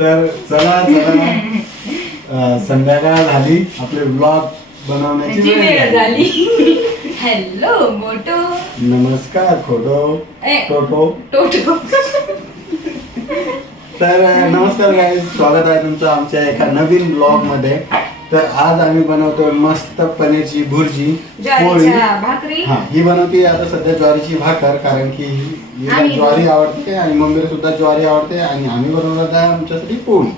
तर चला चला. संध्याकाळ झाली. आपले ब्लॉग बनवण्याची वेळ झाली. हॅलो मोटो नमस्कार खोटो. टोटो टोटो तर नमस्कार गाईज स्वागत आहे तुमचं आमच्या एका नवीन ब्लॉगमध्ये. तर आज आम्ही बनवतोय मस्त पनीरची भुर्जी पोळी. ज्वारीच्या भाकरी. हा ही बनवते आता सध्या ज्वारीची भाकर कारण की हिला आणि ज्वारी आवडते आणि मम्मीला सुद्धा ज्वारी आवडते आणि आम्ही बनवणार आहे आमच्यासाठी पोळी.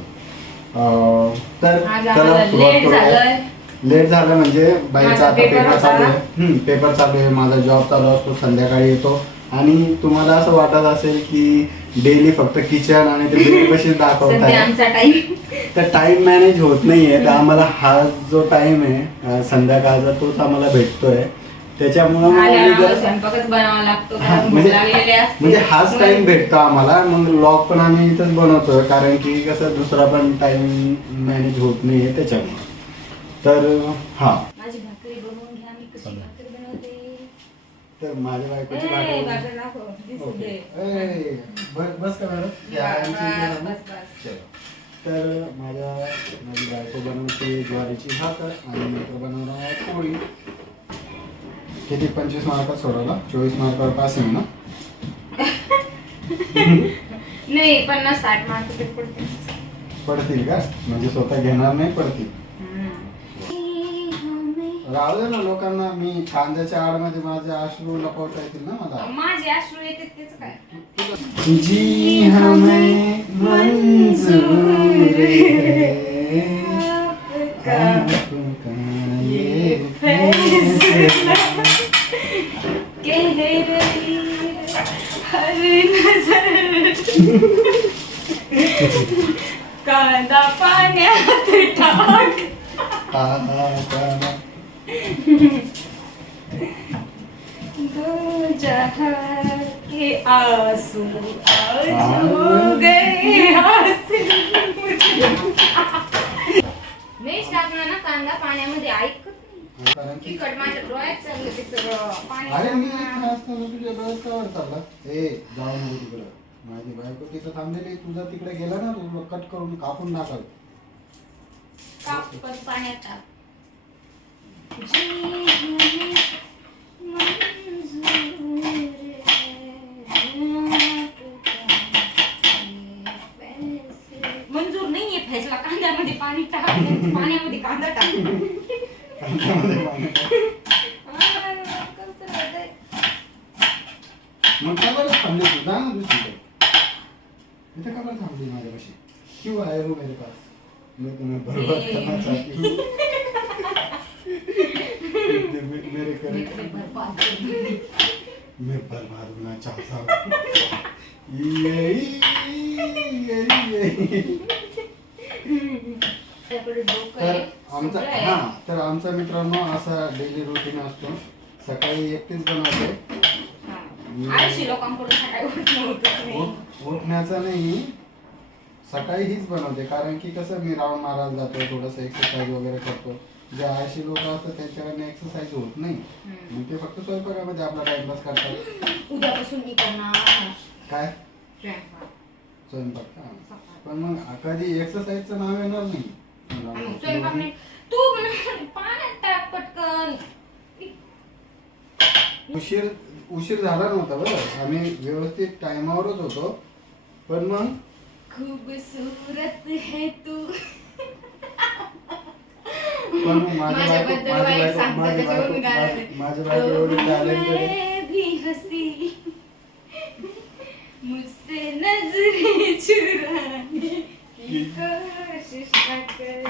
अं, तर आज चला आम्हाला सुरुवात लेट करूया. झालंय. लेट झालं म्हणजे बाईचा माझा आता पेपर चालू. आहे. हम्म, पेपर चालू आहे माझा जॉब चालू असतो संध्याकाळी येतो. आणि तुम्हाला असं वाटत असेल की डेली फक्त किचन आणि ते बेड कशी सध्या दाखवताय आमचा टाइम तर टाइम मॅनेज होत नाहीये. तर आम्हाला हा जो टाइम आहे संध्याकाळचा तोच आम्हाला भेटतोय. त्याच्यामुळं म्हणजे. म्हणजे हाच टाइम भेटतो आम्हाला. मग लॉग पण आम्ही इथंच बनवतोय कारण की कसं दुसरा पण टाइम मॅनेज होत नाहीये त्याच्यामुळे. तर हा. तर माझ्या बायकोची ओके. ए, बस बस का मॅडम? या, बस. चलो. तर माझ्या माझी बायको बनवते ज्वारीची भाकर आणि नंतर बनवणार आहे पोळी. किती? पंचवीस मार्कात सोडवला. चोवीस मार्कावर पास आहे ना? नाही पन्नास साठ मार्क पडतील का? म्हणजे स्वतः घेणार नाही पडतील. राहू दे ना लोकांना मी कांद्याच्या आडमध्ये माझे अश्रू लपवता येतील ना मला. माझे अश्रू येते तेच काय? जी हमें मंजूर है कांदा पाण्यात टाक. दो जहां के आंसू आज हो गए आंसू मीच टाकणार ना कांदा पाण्यामध्ये ऐकत नाही कारण की तिखट माझ्या डोळ्यात चाललं ते सगळं. अरे मी इथे पाणी असताना तुझ्या डोळ्यात कावर चालला? ए जाऊ नको तिकडं. माझी बायको तिथं थांबलेली तुझा तिकडे गेला ना तू कट करून कापून टाकल कापत पाण्यात टाक. मंजूर नाहीये फैसला. कांद्यामध्ये पाणी टाक पाण्यामध्ये कांदा टाक? मग का बरं थांबली तू जा ना दुसरीकडे इथे का बरं थांबली माझ्यापाशी. क्यों आए हो मेरे पास मैं तुम्हें बर्बाद करना चाहती हूँ मे- मेरे करे मैं बर्बाद होना चाहता हूँ। ये ये ये आपल्याकडे डोकं तर आमचा. हा तर आमचा मित्रांनो असा डेली रुटीन असतो. सकाळी एकटीच बनवते. हा. उठण्याचा नाही. सकाळी हीच बनवते कारण की कसं मी राऊंड मारायला जातो थोडंसं एक्सरसाइज वगैरे करतो. जे आळशी लोक असतात त्यांच्याकडनं एक्सरसाइज होत नाही. मग ते फक्त स्वयंपाकामध्ये आपला टाइमपास करतात. उद्यापासून मी करणार. काय? स्वयंपाक. का. पण मग कधी एक्सरसाइजचं नाव येणार नाही. आणि स्वयंपाक नाही. तू म्हण- पाण्यात टाक पटकन. उशीर उशीर झाला नव्हता बरं. आम्ही व्यवस्थित टायमावरच होतो. पण मग? खूबसूरत है तू. पण माझ्या बायको माझ्या बायको माझ्या बायको एवढी टॅलेंटेड आहे. मैं भी हंसी. मुझसे नजरें चुराने की कोशिश न कर.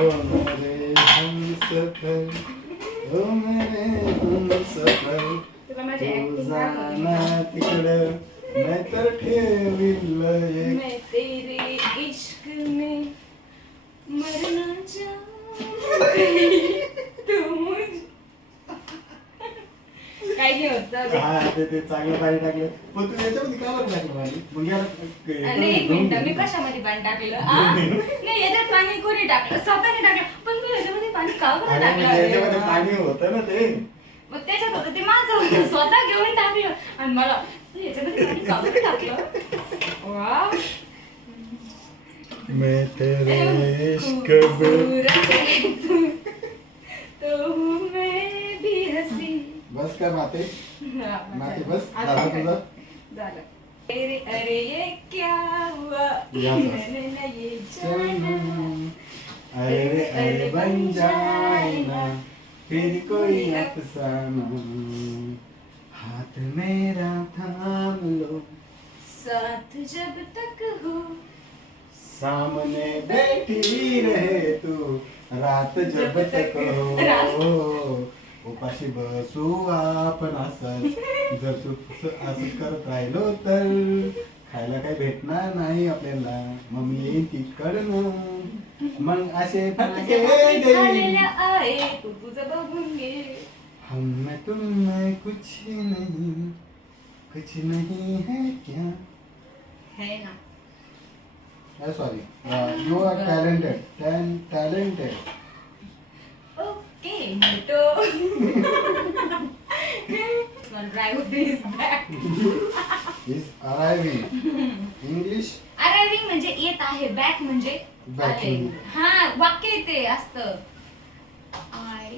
ओ मेरे हम सफर ओ मेरे हम सफर। तुला माझी तू acting जाना आवडली. तिकडं नाहीतर ठेवील मैं तेरे इश्क में मरना चाहूंगी दे. हा ते ते चांगलं पाणी टाकलं. पण तू याच्यामध्ये का बरं टाकलं पाणी? मग याला आणि एक मिनिट मी कशामध्ये पाणी टाकलं? आ? नाही याच्यात पाणी कोणी टाकलं? स्वतःने टाकलं. पण तू याच्यामध्ये पाणी का बरं अरे म्हणजे याच्यामध्ये टाकलं पाणी होतं ना ते. मग त्याच्यात होतं ते माझं होतं. स्वतः घेऊन टाकलं. आणि मला याच्यामध्ये पाणी का बरं टाकलं? वा मैं तेरे इश्क खूबसूरत है तू, तो हूँ मैं भी हँसी। बस काय माते। माते बस आता झालं काय? तुझं। झालं अरे अरे ये क्या हुआ? मैंने ना ये जाना। अरे अरे बन जाए ना। फिर कोई अफसाना। हाथ मेरा थाम लो। साथ जब तक हो सामने बैठी रहे तू रात जब तक हो। उपाशी बसू आपण असंच जर तू असं करत राहिलो तर खायला काही भेटणार नाही आपल्याला. मम्मी येईन तिकडनं. मग असे फटके माझ्या हाती देईन. झालेल्या आहे तू तुझं बघून घे. हम में तुम में कुछ नहीं कुछ नहीं है क्या? है ना? Sorry you are talented talented okay moto driver is back is arriving English arriving म्हणजे येत आहे. बॅक म्हणजे Back आले. म्हणजे. हा वाक्य ते असतं. आय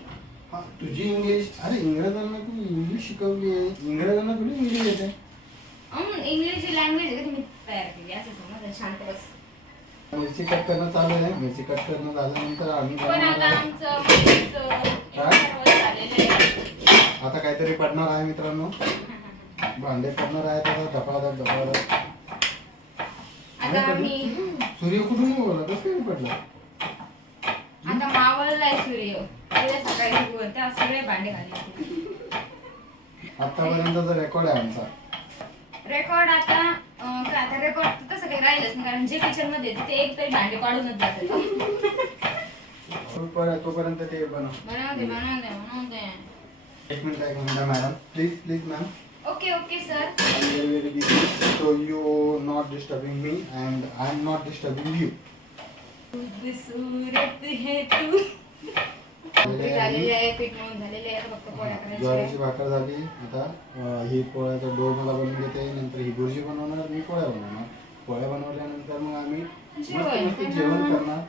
हा तुझी इंग्लिश अरे इंग्रजांना तू इंग्लिश शिकवली आहे. इंग्रजांना तुला इंग्लिश येते. इंग्लिश लँग्वेज आहे का? तुम्ही तयार केली. असं मिरची कट करणं चालू आहे. मिरची कट करणं झाल्यानंतर आम्ही पण आता आहे. आमचं मुलीचं काय? सर्व झालेलं आहे. आता काहीतरी पडणार आहे मित्रांनो. भांडे पडणार आहेत आता धपाधप धपाधप. आता आम्ही सूर्य कुठून बोला कसं काय पडला? आता मावळलाय सूर्य. उद्या सकाळी सगळे भांडे घाले आतापर्यंतचा रेकॉर्ड आहे आमचा. रेकॉर्ड आता आता रेकॉर्ड तसं काही राहिलंच नाही कारण जे किचनमध्ये ते एक तरी भांडे काढूनच जातात. तोपर्यंत तोपर्यंत ते बनव. बनवते बनवते बनवते एक मिनिट एक minute madam. Please please ma'am okay okay sir so you not disturbing me and i'm not disturbing you. खूबसूरत है तू. ज्वारीची. भाकर झाली आता ही पोळ्याचा डो मला बनवून देते नंतर ही बुर्जी बनवणार मी पोळ्या बनवणार पोळ्या बनवल्यानंतर मग आम्ही मस्त जेवण मस्त जेवण करणार.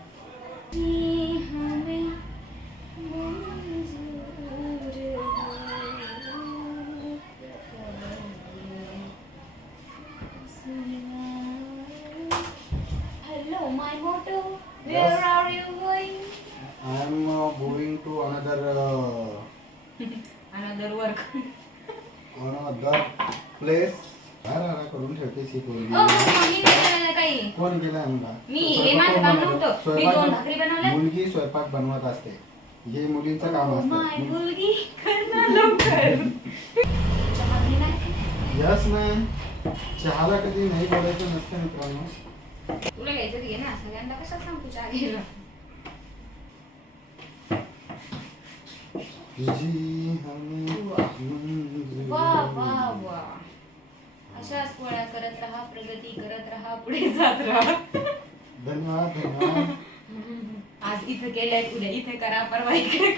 Hello, my motto. Where Yes. Are you going? I am going to another Another work. Another place काय राहणार करून ठेवते सी पोरगी काही. कोण केलं आम्हाला मी हे माझं काम नव्हतं. मी दोन भाकरी बनवल्या. मुलगी स्वयंपाक बनवत असते हे मुलींचं काम असतं मुलगी करणार लवकर. यस मॅम चहाला कधी नाही बोलायचं नसतं मित्रांनो तुला घ्यायचं तर घे ना सगळ्यांना कशाला सांगतो चहा घ्यायला जी हमें वा वा वा. अशाच पोळ्या करत राहा प्रगती करत राहा पुढे जात राहा. धन्यवाद धन्यवाद. आज इथं केलंय उद्या इथे करा परवा इकडे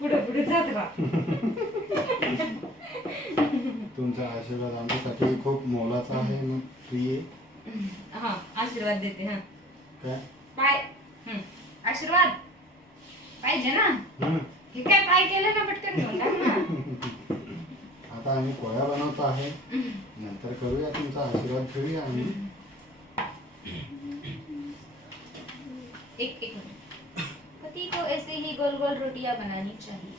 पुढे पुढे जात राहा. तुमचा आशीर्वाद आमच्यासाठी खूप मोलाचा आहे मग प्रिय. हा आशीर्वाद देते हा. काय? पाय. आशीर्वाद. पाहिजे ना. हे काय केलं ना पटकन घेऊन टाक ना. आता आम्ही पोळ्या बनवतो आहे. नंतर करूया तुमचा आशीर्वाद घेऊया आम्ही. एक एक मिनट. पति को ऐसे ही गोल गोल रोटियां बनानी चाहिए.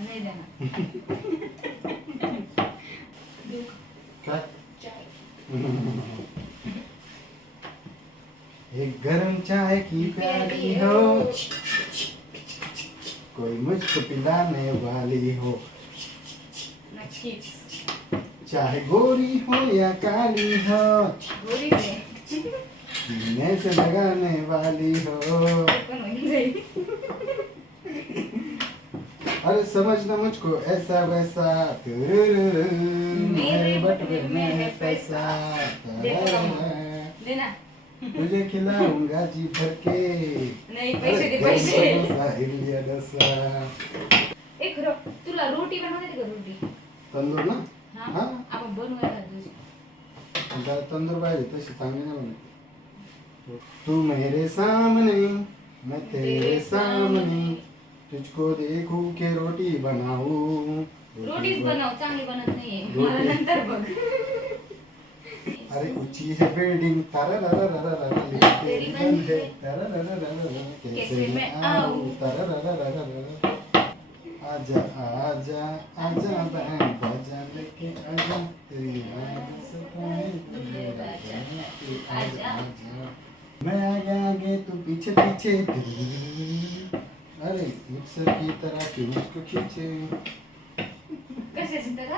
नहीं देना काय? चाय. एक गरम चाय की प्याली हो? कोई मुझको पिलाने वाली हो? नक्कीच चाहे गोरी हो या काली हो? गोरी से लगाने वाली हो? पण होऊन जाईल अरे समझना मुझको ऐसा वैसा। तुरुरुरु, मेरे बटुए में है पैसा। दे ना तुझे खिलाऊंगा जी भर के नाही पैसे दे पैसे. इडली डोसा. एक खरं तुला रोटी बनवता का रोटी? तंदूर ना? हा? हा. आपण बनवायला तंदूर पाहिजे तशी चांगली नाही बनत तू मेरे सामने मैं तेरे सामने तुझको देखू के रोटी बनाऊ? रोटीच बनव चांगली बनत नाहीये. रोटी. मला नंतर बघ. अरे ऊँची है बिल्डिंग कैसे मैं आऊँ। आजा आजा आजा बैंड बाजा लेके आजा तेरी आजा मैं आगे आगे तू पीछे पीछे अरे मिक्सर की तरह क्यों उसको खींचे कशाची तर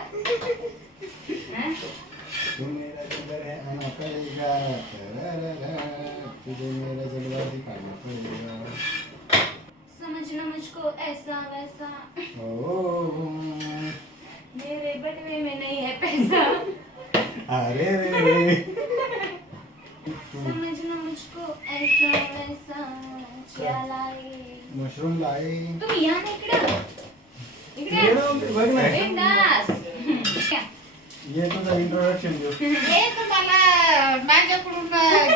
समझना मुझको ऐसा वैसा। ओ मेरे बटवे में नहीं है पैसा। अरे समझना मुझको ऐसा वैसा। क्या लाए। मशरूम लाए तुम्ही या ना इकडं इकडे ये ना, बघ ना. ये तुझा इंट्रोडक्शन हे तुम्हाला माझ्याकडून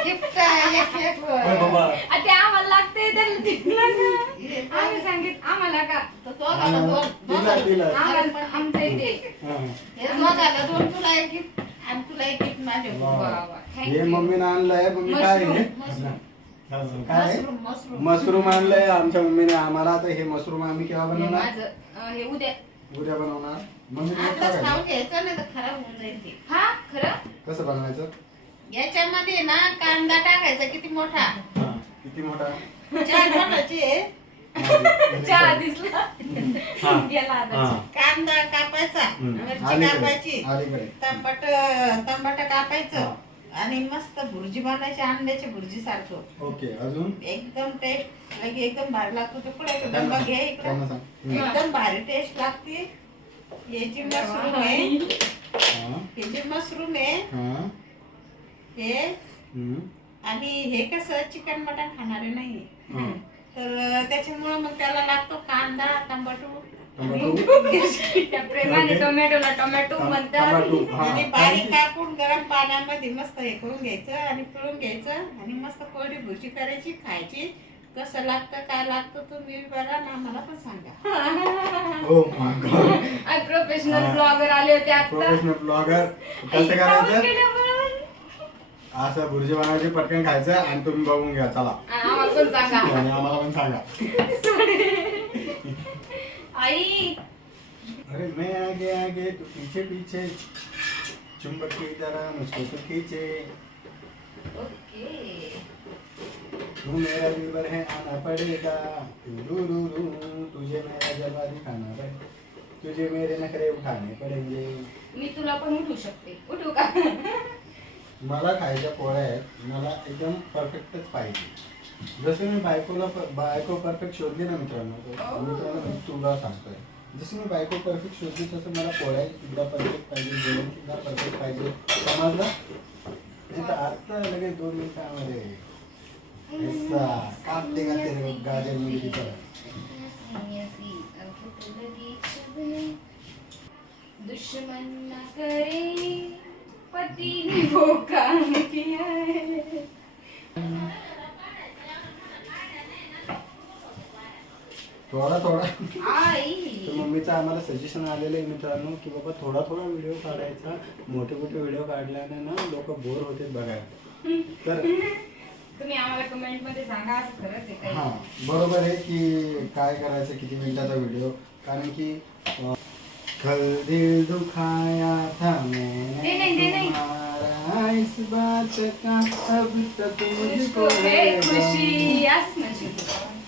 गिफ्ट एक एक आ, ते आम्हाला लागते त्याला दिलं ना. आम्ही सांगित आम्हाला का तर तो घाला दोन तिला तिला आम्हाला आमच्या इथे हा. हे दोन तुला एक गिफ्ट आणि तुला एक गिफ्ट माझ्याकडून वा. वा, वा. Thank हे you. मम्मीनं आणलंय मम्मी काय आहे? मशरूम, काय आहे? मशरूम मशरूम मशरूम आणलंय आमच्या मम्मीने आम्हाला आता हे मशरूम आम्ही केव्हा हे बनवणार माझं अं, हे उद्या उद्या बनवणार आताच खाऊन घ्यायचं नाही तर खराब होऊन जाईल ते. हा खरं? कसं बनवायचं? याच्यामध्ये ना कांदा टाकायचा किती मोठा? हा. किती मोठा? चार पानाचे चहा दिसला हा. गेला हा. आता कांदा कापायचा हम्म. मिरची अलीकडे कापायची अलीकडे. टमाट टमाट कापायचं. आणि मस्त भुर्जी बनायची अंड्याची भुर्जी सारखं ओके अजून? एकदम टेस्ट लगे एकदम भारी लागतो. ते पुढे त्यांना डब्बा घे इकडे. त्यांना सांग. हम्म. एकदम भारी टेस्ट लागते. याची मशरूम आहे हा. जे मशरूम आहे हा. हे हम्म. आणि हे कसं चिकन मटन खाणारे नाही हा. तर त्याच्यामुळं मग त्याला लागतो कांदा टमाटो टोमॅटो त्या प्रेमाने टोमॅटोला टोमॅटो म्हणतात. टोमॅटो हा. आणि बारीक कापून गरम पाण्यामध्ये मस्त हे करून घ्यायचं आणि पिळून घ्यायचं आणि मस्त कोरडी भुर्जी करायची खायची. कसं लागतं काय लागतं तुम्ही बघा ना मला पण सांगा. ओ माय गॉड प्रोफेशनल हा. ब्लॉगर आले होते आता. प्रोफेशनल ब्लॉगर कसं करायचं? असं भुर्जी बनवायची पटकन खायचं आणि तुम्ही बघून घ्या चला. आम्हाला पण सांगा. आणि आम्हाला पण सांगा. आई. अरे मैं आगे आगे तू पीछे पीछे. चुंबक की तरह मुझको तो खींचे. ओके तू मेरा लीवर है आना पड़ेगा। टुरुरुरु, तुझे मेरा जलवा दिखाना पड़ेगा तुझे मेरे नखरे उठाने पडेंगे। मी तुला पण उठू शकते। उठू का? मला खायच्या पोळ्या आहेत. मला एकदम परफेक्टच पाहिजे. जसं मी बायकोला प- बायको परफेक्ट शोधली ना मित्रांनो तर मित्रांनो मी तुला सांगतोय. जसं मी बायको परफेक्ट शोधली तसं मला पोळ्या सुद्धा परफेक्ट पाहिजे जेवण सुद्धा परफेक्ट पाहिजे. समजलं? नाही तर आता लगेच दोन मिनिटामध्ये. ऐसा काप देगा तेरे को गाजर मुली की तरह दुश्मन न करे पति ने वो काम किया है थोडा थोडा मम्मीचं आम्हाला सजेशन आलेलं आहे मित्रांनो की बाबा थोडा थोडा व्हिडिओ काढायचा. मोठे मोठे व्हिडिओ काढल्याने ना लोक बोर होते बघायला. तर तुम्ही आम्हाला कमेंटमध्ये सांगा असं खरंच आहे काही. हा बरोबर आहे की काय करायचं किती मिनिटाचा व्हिडिओ कारण की अं, कल दिल दुखाया था मैंने दे नहीं, दे नहीं. तुम्हारा इस बात का अब तक मुझको मुझको है है खुशी असंच म्हणशील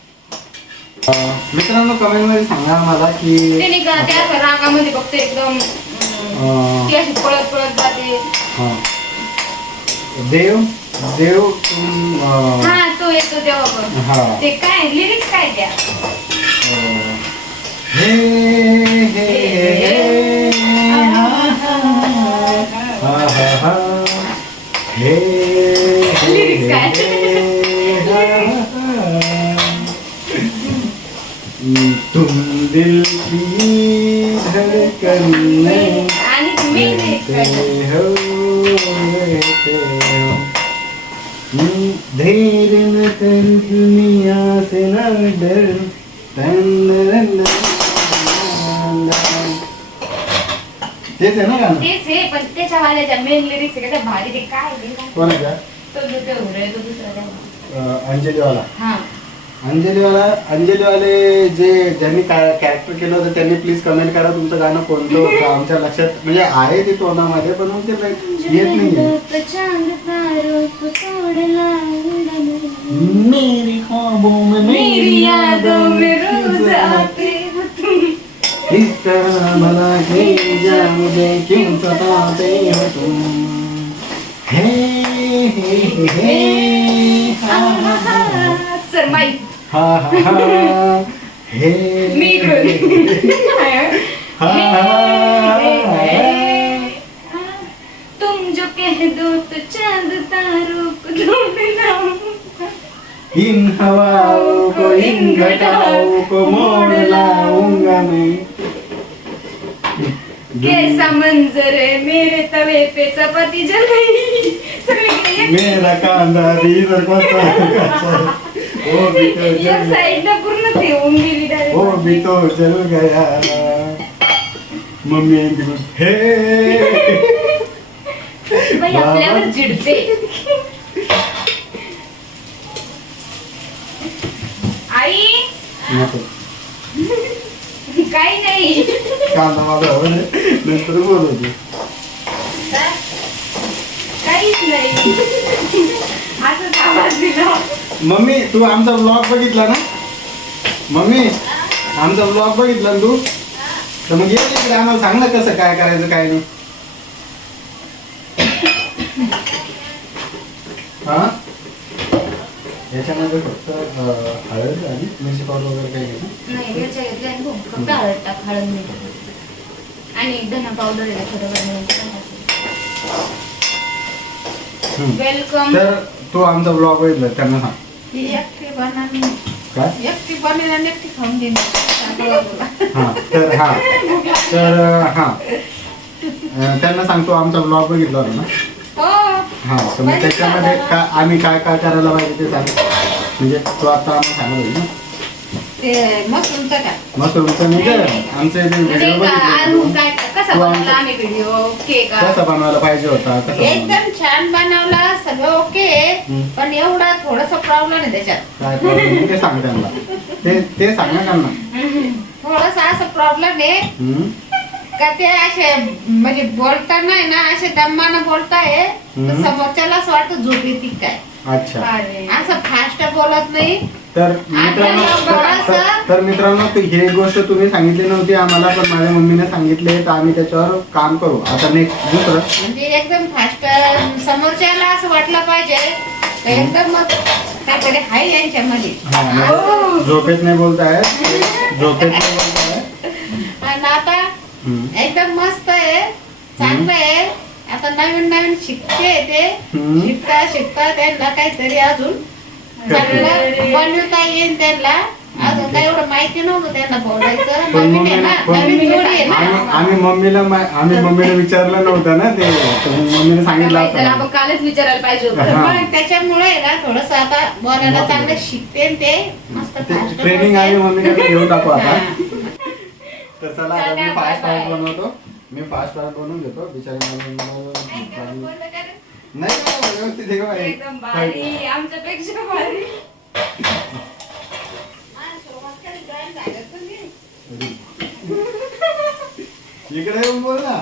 अं, मित्रांनो कमेंटमध्ये सांगा मला की ते नाही का त्या असं रागामध्ये बघते एकदम अं, ती अशी पळत पळत जाते. हा. देव देव तुम अं, हा तो येतो तेव्हा हा. ते काय लिरिक्स काय त्या? अं, हे हे हे हा हा हा. हा हा हे. हे, Lyrics काय? हे, हा, हा. तुम दिल की धड़कन में आणि तुम्ही रहते हो. कर दुनिया से न डर. तेच आहे ना गाणं तेच आहे पण त्याच्या वाल्याच्या मेन लिरिक्स आहे भारी ते काय? कोणाच्या तो दुसरा अंजलीवाला हा अंजलीवाला अंजलीवाले जे ज्यांनी कॅरेक्टर केलं होतं त्यांनी प्लीज कमेंट करा. तुमचं गाणं कोणतं होतं आमच्या लक्षात? म्हणजे आहे ते तोंडामध्ये पण मग ते येत नाही मेरी ख्वाबों में मेरी यादों में रोज आते हो तुम। इस तरह भला के जा मुझे क्यों सताते हो तुम? हे हे हे हे हा हा हा। Sir my. हा हा हा हे मी हा हा तुम जो कह दो तो चांद तारों को ढूंढना। इन हवाओं को इन घटाओं को मोड़ लाऊंगा मैं। कैसा मंजर है मेरे तवे पे चपाती जल गई। मेरा कांदा इधर कोसा ओ भी तो जल साइड ना पूर्ण ते direct. ओ भी तो जल गया। मम्मी हे! बाई आपल्यावर चिडते आई? काही नाही. कांदा माझा. नंतर बोलवते काहीच नाही असंच आवाज दिला मम्मी तू आमचा ब्लॉग बघितला ना? मम्मी आमचा ब्लॉग बघितला ना तू? तर मग येते तिकडे आम्हाला सांग ना कसं काय करायचं काय नाही. हा? याच्यामध्ये फक्त हळद आणि मिरची पावडर वगैरे काही नाही ना? नाही मिरच्या घेतल्या आणि फक्त हळद टाक हळद आणि धना पावडर थोडं वेलकम तर तू आमचा ब्लॉग बघितला त्यांना सांग. ही एकटी बनवून काय? एकटी बनवेल आणि एकटी खाऊन घेईन सांगा तुला. हा तर हा. तर हा. अं, त्यांना सांगतो आमचा ब्लॉग बघितला होता ना? हो. हा तर मग त्याच्यामध्ये का आम्ही काय काय करायला पाहिजे ते सांग. म्हणजे तो आता आम्हाला सांगत होती ना? मशरूमचं का मशरूमचं नाही का? आमचं इथे म्हणजे व्हिडिओ बघितले कसा तू बनवला आमचा- आम्ही व्हिडिओ केक कसा बनवायला पाहिजे होता? कसा? एकदम छान बनवला सगळं ओके. पण एवढा थोडस प्रॉब्लेम आहे त्याच्यात. काय problem? ते सांग त्यांना. ते ते सांग ना त्यांना. थोडासा असा प्रॉब्लेम आहे हम्म? का ते असे म्हणजे बोलताना आहे ना असे दम्मानं बोलताय तर हम्म. समोरच्याला असं वाटतं झोप येते काय. अच्छा. असं फास्ट बोलत नाही. तर मित्रांनो तर- थोडासा- तर- तर मित्रांनो ती ही गोष्ट तुम्ही सांगितली नव्हती आम्हाला पण माझ्या मम्मीने सांगितले तर आम्ही त्याच्यावर काम करू. आता नेक्स्ट दुसरं. म्हणजे एकदम फास्ट समोरच्याला असं वाटलं पाहिजे तर एकदम मग काहीतरी आहे यांच्यामध्ये हा. झोपेत नाही बोलतायत झोपेत नाही बोलतायत आणि आता हम्म. एकदम मस्त आहे चांगलं आहे. आता नवीन नवीन शिकते ते. हम्म. शिकता शिकता त्यांना काहीतरी अजून बनवता येईल त्यांना. अजून काही एवढं माहिती नव्हतं त्यांना बोलायचं. पण नवीन आहे ना मम्मीला- पण- नवीन जोडी आहे ना? आम्ही आम्ही मम्मीला मा- आम्ही मम्मीला विचारलं नव्हतं ना ते. तर मग मम्मीने सांगितलं आपण कालच विचारायला पाहिजे हा. त्याच्यामुळे आहे ना थोडस आता बोलायला चांगलं शिकते आणि ते. मस्त fast ट्रेनिंग आम्ही बोलते. मम्मीकडे घेऊन टाकू आता. हा. तर चला आता मी फास्ट फास्ट. बनवतो. मी फास्ट फास्ट बनवून घेतो. बिचारी मला- नाही बाबा, व्यवस्थित आहे का? एकदम भारी आमच्यापेक्षा भारी? इकडे येऊन बोल ना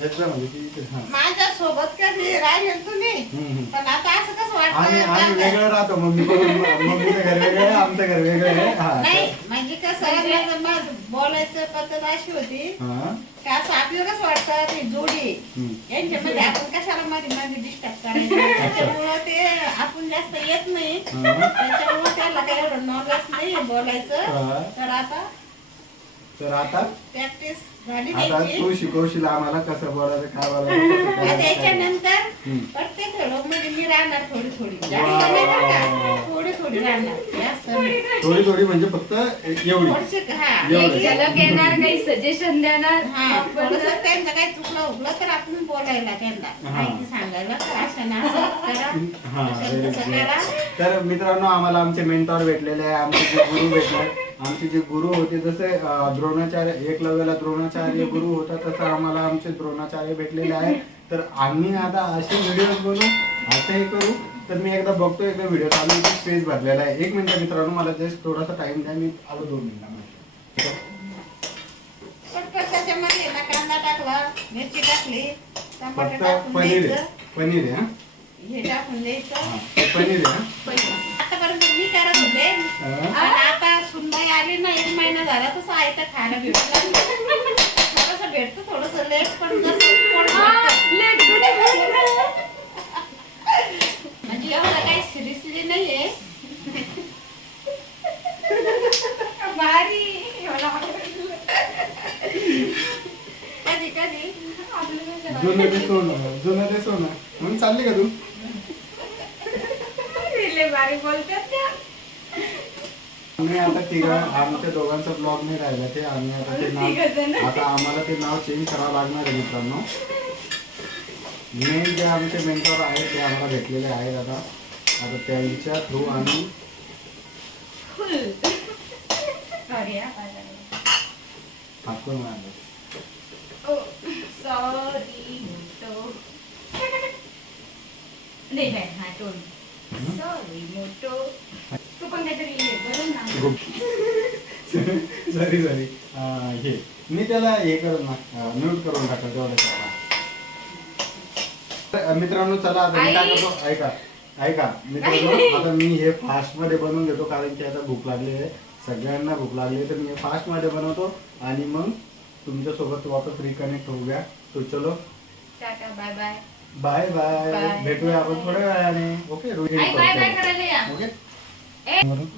याच्या इथे, हा. माझ्या सोबत कधी राहिले तुम्ही हम्म, हम्म. पण आता असं कसं आम्ही आम्ही वाटतं वेगळं राहतो मम्मी मम्मीचं घर वेगळं आहे आमचं घर वेगळं आहे हा नाही म्हणजे कसं आहे, माझं माझं बोलायचं पद्धत अशी होती. हा. की असं आपल्याला कसं वाटतं ती जोडी. हम्म. यांच्यामध्ये आपण कशाला मध्ये मध्ये डिस्टर्ब करायचं? त्याच्यामुळं ते आपण जास्त येत नाही. हा. त्याच्यामुळं त्याला काही एवढं नॉलेज नाही बोलायचं. हा. तर आता तर आता प्रॅक्टिस झाली आता त्याची. तू शिकवशील आम्हाला कसं बोलायचं काय बोलायचं कसं आता करायचं, काय याच्यानंतर हम्म. प्रत्येक व्हिडिओमध्ये मी राहणार थोडी थोडी. जास्त नाही बरं का थोडी थोडी राहणार. जास्त नाही. थोडी. थोडी म्हणजे फक्त एवढी. थोडीशी हा. एवढं. एक झलक येणार काही सजेशन देणार. हा. आपण थोडंसं त्यांचं काही चुकलं उगलं तर आपण बोलायला त्यांना. हा. माहिती सांगायला. तर असं ना असं करा. हा. तसं very तसं good. करा. तर मित्रांनो आम्हाला आमचे मेंटॉर भेटलेले आहे आमचे जे गुरु भेटले. आमचे जे गुरु होते जसे द्रोणाचार्य एकलव्याला द्रोणाचार्य गुरु होता तसं आम्हाला आमचे द्रोणाचार्य भेटलेले आहे तर आम्ही आता असे व्हिडिओ बनवू असंही करू. तर मी एकदा बघतो एकदा व्हिडिओ चालू स्पेस भरलेला आहे. एक मिनिट मित्रांनो मला जस्ट थोडासा टाइम द्या मी आलो दोन मिनिटामध्ये. फक्त पनीर आहे. पनीर आहे पनीर आहे? आतापर्यंत मी करत होते? पण आता सुनबाई आली ना एक महिना झाला तसं आयतं खायला भेटलं थोडस भेटतं थोडस लेट पण म्हणजे एवढं काही सिरियसली नाहीये. भारी. कधी कधी? जुनं ते सोनं जुनं ते सोनं. म्हणून चालली का तू? बोलतात त्या आम्ही आता तिघा आमच्या दोघांचा ब्लॉग नाही राहिला ते. आम्ही आता ते तिघंजण. नाव आता आम्हाला ते नाव चेंज करावं लागणार आहे मित्रांनो. मेन जे आमचे मेंटॉर आहेत ते आम्हाला भेटलेले आहेत आता. आता त्यांच्या थ्रू आम्ही सॉरी मारलो नाही. नाही हा टोन सॉरी सॉरी. हे मी त्याला हे करून ना म्यूट करून टाकलं तेवढं तर, मित्रांनो चला आता मी काय. करतो? ऐका ऐका. मित्रांनो आता मी हे फास्टमध्ये बनवून घेतो कारण की आता भूक लागली आहे. सगळ्यांना भूक लागली आहे तर मी फास्टमध्ये बनवतो. आणि मग तुमच्यासोबत वापस रिकनेक्ट होऊया. तो चलो. Tata bye bye bye bye. भेटूया आपण थोड्या वेळाने. ओके या. ओके.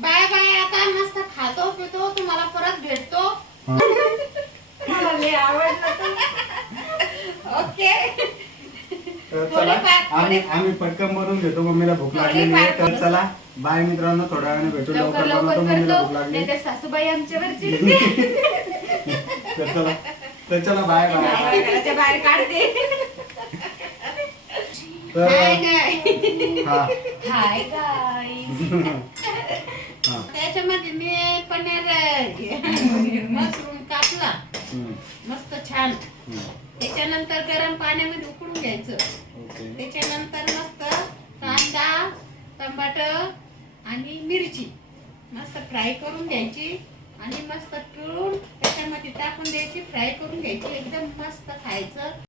बाय बाय आता मस्त खातो पितो तुम्हाला परत भेटतो. ओके. चला आम्ही आम्ही पटकन बनवून घेतो मम्मीला भूक लागलेली आहे. तर चला बाय मित्रांनो थोड्या वेळाने भेटू. लवकर लवकर मम्मीला भूक लागली. सासूबाई आमच्यावर चिडते तर चला तर चला बाय बाय. बाहेर काढते. तर हा. हाय हा. त्याच्यामध्ये मी पनीर मशरूम कापला. हम्म, मस्त छान. हम्म. त्याच्यानंतर गरम पाण्यामध्ये उकळून घ्यायचं. ओके. त्याच्यानंतर मस्त कांदा टमाटर आणि मिरची मस्त फ्राय करून घ्यायची आणि मस्त पिळून त्याच्यामध्ये टाकून द्यायची फ्राय करून घ्यायची. एकदम मस्त खायचं.